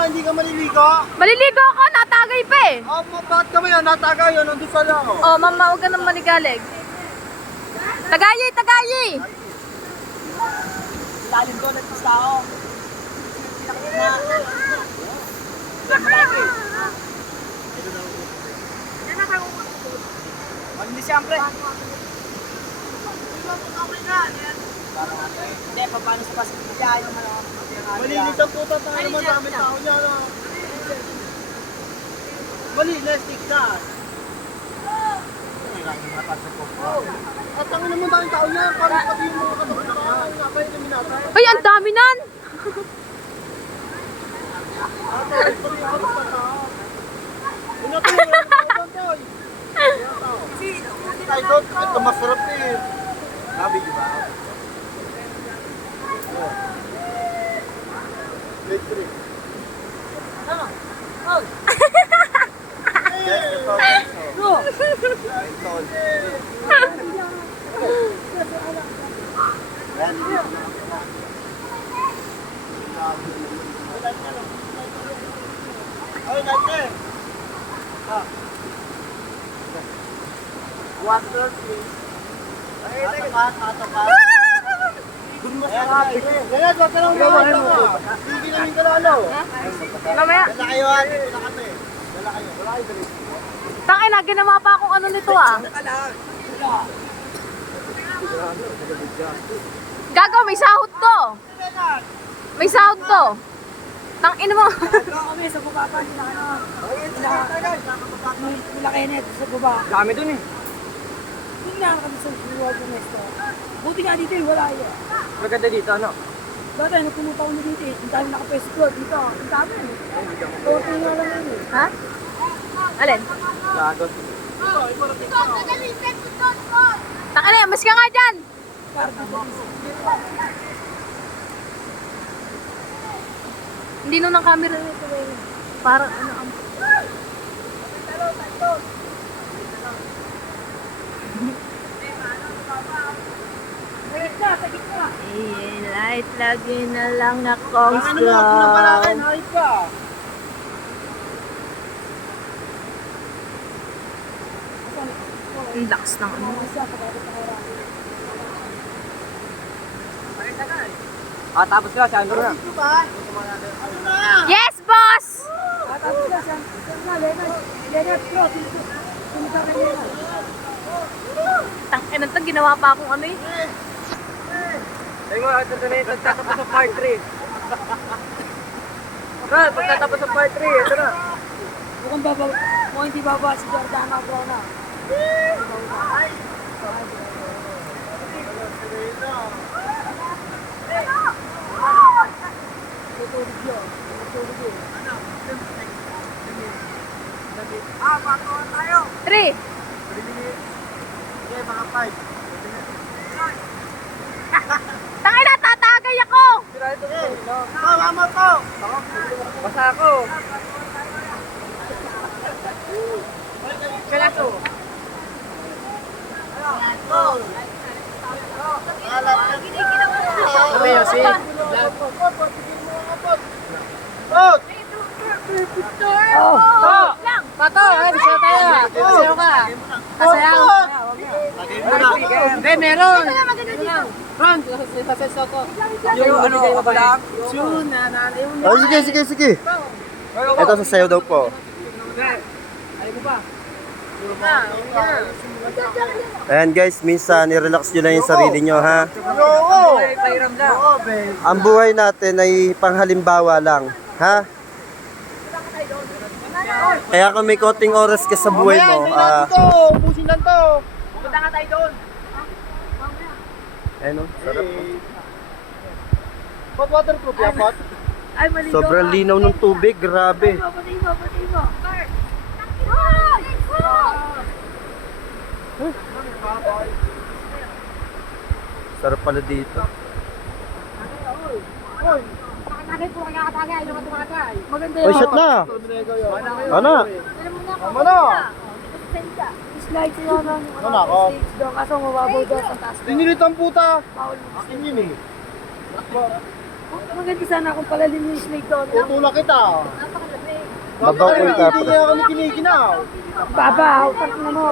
nga, hindi ka maliligo? Maliligo ako, natagay pa eh. Oh, bakit kami yan? Natagay yun, nandun sa lang. Oh, mama, huwag ka nang manigalig. Tagayi, tagayi! Lalim doon, nagpis tao. Hindi siyempre. Hindi, paano sa pasikilya? Malinis ang puta tayo naman, daming tao niya. Malinis, tigdas. At ang naman daming tao niya, parang pati yung mga katawan na nakakay na minatay. Ay, ang dami nan! Ito masarap eh. Sabi, di ba? Electric. Ano? Oh! No! Ay, nanti. Water, please. Ay, atakan. Dun masarap. Ganyan, wag ka lang umawa. Hindi namin kalalaw. Mamaya. Dala kayo, dala kami. Dala kayo. Wala kayo dali. Tangina, ginawa pa akong ano nito ah. Gago, may sahod to. May sahod to. Tangina mo. Kami sa baba pa nila nila Kenneth sa baba. Dami dun eh. Hindi nga kami sa buwag ng nesto. Buti nga dito wala yan. Maganda dito, ano? Dati nung pumunta ko na dito ang dami nakapwesto dito. Ang dami. Toto nga lang yun eh. Ha? Alin? Lagot. Tangina, mas ka nga dyan. Hindi nun ang camera nito eh. Parang ano ang... Light lagi na lang na kong Ano nga, pinapalakin, hayop ka. Ang lakas ng ano. Tapos ka, sa ano na? Yes, boss! Tapos na siya. Leonard Cross. Pumunta ka nila. Tangina to, ginawa pa akong ano eh. Ay mo, ito na yung pagtatapos sa part 3. Ral, pagtatapos sa part 3, ito na. Mukhang hindi baba si Jordana Brona. Tutulog yun. Tutulog yun. Patuwa tayo. 3. Okay, mga 5. Tangina, tatagay ako! Mama to! Basa ako. Kalato. Kami yun, si Bot! Oh! Lang! Pato, ay, bisa tayo. Sasayaw ka. Sasayaw. Hindi, meron! Ron, sasayaw ko. Yung ano, kabalang. Yun, Oh, sige. Ito sa sayo daw po. Ayaw ko pa. Ayan guys, minsan i-relax nyo lang yung sarili nyo, ha? Pahiram lang. Ang buhay natin ay panghalimbawa lang, ha? Kaya kung may konting oras ka sa buhay mo, Ubusin lang to. Punta nga tayo doon. ayun, sarap. Pot waterproof yan, pot? Ay, maligo. Sobrang linaw ng tubig, grabe. Patay mo. Sarap pala dito. Maganda Oy, shot na! Ano? Ano? Slide sila ng Ano ako? stage doon. Kaso mababaw doon sa taas. Tinilit ang puta! Bawal mo. Akin yun eh. Maganda sana kung palalim yung snake doon. Tutulak kita. Babaw po yung tapos. Hindi kami kiniginaw. Babaw, pag ano,